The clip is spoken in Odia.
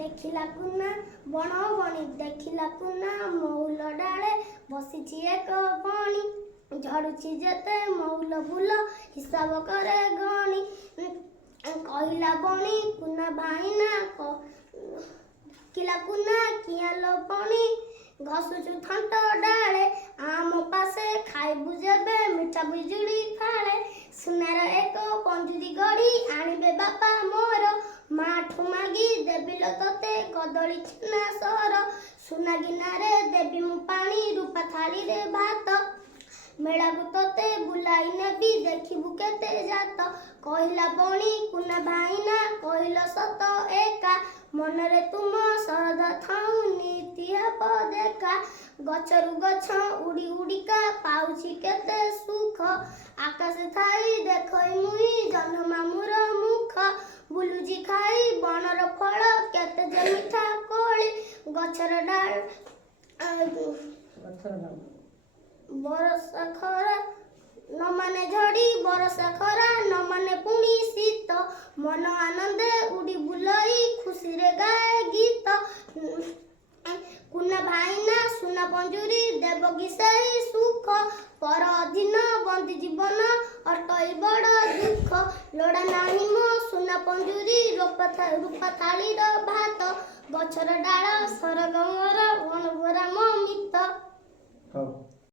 ଦେଖିଲା କୁନା ବଣ ବଣି ଦେଖିଲା କୁନା ମହୁଲ ଡାଳେ ବସିଛି ଏକ ବଣି ଝଡୁଛି ଯେତେ ମହୁଲ ଫୁଲ ହିସାବ କରେ ଗଣି କହିଲା ବଣି କୁନା ଭାଇନା ଦେଖିଲା କୁନା କିଆଁ ଲୋ ବଣି ଘସୁଛୁ ଥଣ୍ଟ ଡାଳେ ଆମ ପାଶେ ଖାଇବୁ ଯେବେ ମିଠା ବିଜୁଳି ଫାଳେ ସୁନାର ଏକ ପଞ୍ଜୁରୀ ଗଢ଼ି ଆଣିବେ ବାପା ମୋର ମାଠୁ ମାଗି ଦେବିଲ ତତେ କଦଳୀ ଛେନା ସର ସୁନା ଗିନାରେ ଦେବି ମୁଁ ପାଣି ରୂପା ଥାଳିରେ ଭାତ ମେଳାକୁ ତତେ ବୁଲାଇ ନେବି ଦେଖିବୁ କେତେ ଜାତ କହିଲା ବଣି କୁନା ଭାଇନା କହିଲ ସତ ଏକା ମନରେ ତୁମ ଶରଦ ଥାଉ ନୀତି ହେବ ଦେଖା ଗଛରୁ ଗଛ ଉଡ଼ି ଉଡ଼ିକା ପାଉଛି କେତେ ସୁଖ ଆକାଶ ଥାଇ ଦେଖଇ ମୁଇଁ ଜହ୍ନ ମାମୁଁର ମୁଖ ବୁଲୁଛି ଖାଇ ବଣର ଫଳ କେତେ ଯେ ମିଠା କୋଳି ଗଛର ଡାଳ ବରଷା ଖରା ନ ମାନେ ଝଡ଼ି ବରଷା ଖରା ନ ମାନେ ପୁଣି ଶୀତ ମନ ଆନନ୍ଦେ ଉଡ଼ି ବୁଲଇ ଖୁସିରେ ଗାଏ ଗୀତ କୁନା ଭାଇନା ସୁନା ପଞ୍ଜୁରୀ ଦେବ କି ସେଇ ସୁଖ ପର ଅଧୀନ ବନ୍ଦୀ ଜୀବନ ଅଟଇ ବଡ଼ ଦୁଃଖ ଲୋଡ଼ା ନାହିଁ ମୋ ସୁନା ପଞ୍ଜୁରୀ ରୂପା ଥାଳିର ଭାତ ଗଛର ଡାଳ ସରଗମର ଅଣଭରା ମୋ ମିତ।